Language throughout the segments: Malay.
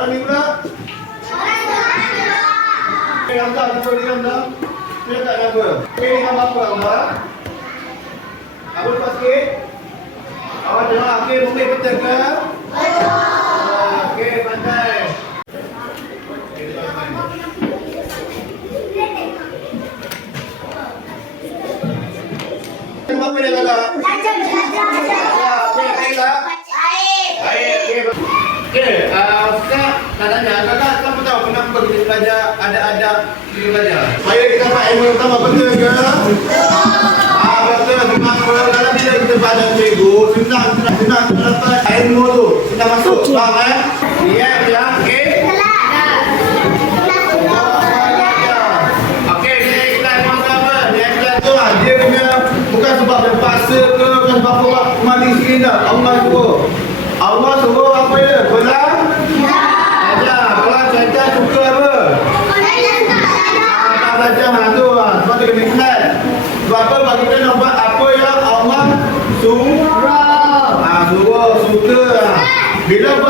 Kalau ni pula? Okey, Hamzah. Cuba dia, Hamzah. Dia tak ada apa. Okey, ni apa, Hamzah? Abul lepas sikit. Awak tengok, okey, mungkin betul ke? Okey, uh, Ustaz nak tanya, kakak siapa tahu kenapa kita belajar ada-ada kita belajar? Supaya kita dapat ilmu utama, betul ke? Ah, betul. Kenapa? Kalau kita belajar cikgu, senang, senang, senang kita dapat ilmu tu. Kita masuk, faham eh? Ya, ya, dia? Dia ikhlas tu lah. Dia punya bukan sebab dia paksa ke, bukan sebab suruh. Allah suruh apa dia? Belang? Ajar. Belang cacat suka apa? Ah, Tak belajar lah tu lah. Sebab tu kena ikhlas. Sebab apa? Bagi kita nak buat apa yang Allah suruh. Ah, suruh, suka. lah. Bila buat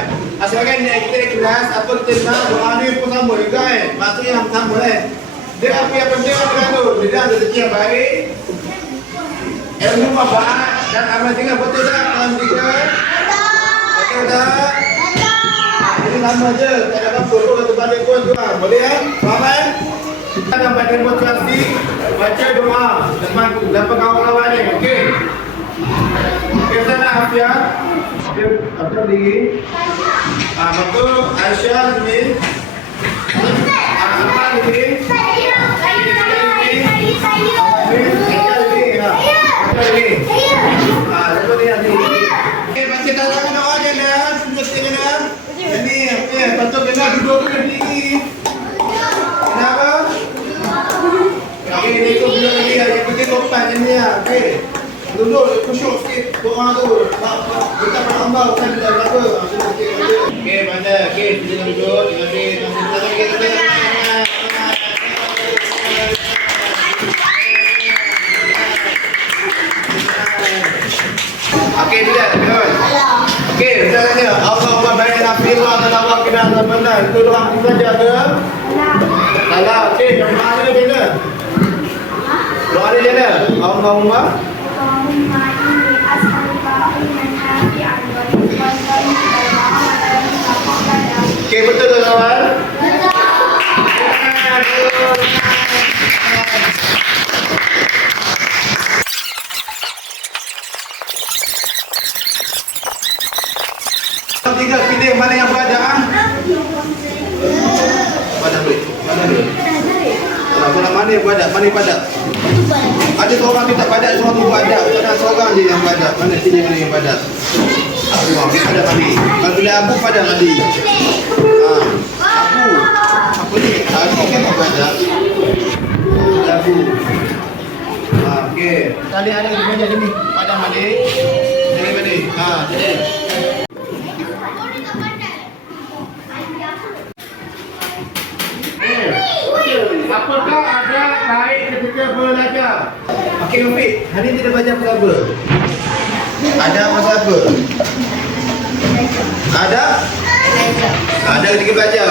sebenarnya? Asalkan ni kita di kelas apa kita nak doa ni pun sama juga kan. Maksudnya yang sama kan. Dia apa yang penting apa tu? Dia dah rezeki yang baik. Ilmu manfaat dan amal tinggal betul tak dalam tiga? Betul tak? Ini nama je, tak ada apa-apa pun kata balik pun tu lah. Boleh kan? Faham kan? Kita dapat demonstrasi, baca doa depan kawan-kawan ni, okey? Saya nak Dia apa diri? Ah, betul. Aisyah ni. Ah, apa ni? Ah, lepas ni nanti. Okey, baca tangan awak je dah. Semua tengah dah. Ini, okey, patut kena duduk tu berdiri. Kenapa? Okey, ni tu duduk lagi. Yang penting lopan je ni lah. Okey. Duduk, kusyuk sikit. Doa tu. Tak, tak. Kita berambau kan kita berapa. Ah, semua okey, okey. Okey, pandai. Okey, kita jangan duduk. Jangan ambil. Jangan ambil. Jangan ambil. Jangan ambil. Okey, tidak. Betul. Okey, kita tanya. Allahumma bayan afirwa dan Allah kena benar. Itu doa kita belajar ke? Salah. Okey, doa ni dia mana? Doa ni dia mana? Allahumma Okey, betul tak kawan? Tiga pilih mana yang berada ah? Mana duit? Mana duit? Kalau mana yang berada? Mana yang berada? Ada seorang tu tak padat, seorang tu padat. Ada seorang je yang padat. Mana sini mana yang padat? Abu, Abu padat mandi. Kalau bila Abu padat mandi. Ha. Abu. Apa ni? Abu kan tak padat. Abu. Ha, okey. Tali ada di meja sini. Padat mandi. Sini mandi. Ha, sini. Eh, Apakah ada baik belajar? Okey Mufid, hari ni kita belajar pasal apa? Ada pasal apa? Ada? Ada ketika belajar.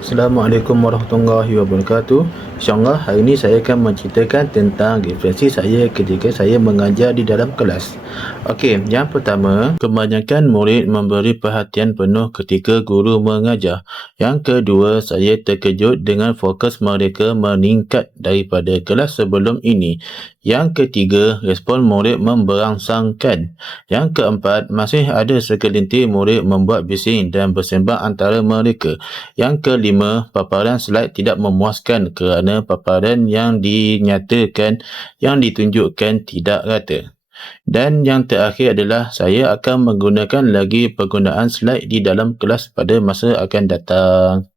Assalamualaikum warahmatullahi wabarakatuh. InsyaAllah hari ini saya akan menceritakan tentang refleksi saya ketika saya mengajar di dalam kelas. Okey, yang pertama, kebanyakan murid memberi perhatian penuh ketika guru mengajar. Yang kedua, saya terkejut dengan fokus mereka meningkat daripada kelas sebelum ini. Yang ketiga, respon murid memberangsangkan. Yang keempat, masih ada segelintir murid membuat bising dan bersembang antara mereka. Yang kelima, paparan slide tidak memuaskan kerana paparan yang dinyatakan, yang ditunjukkan tidak rata. Dan yang terakhir adalah saya akan menggunakan lagi penggunaan slide di dalam kelas pada masa akan datang.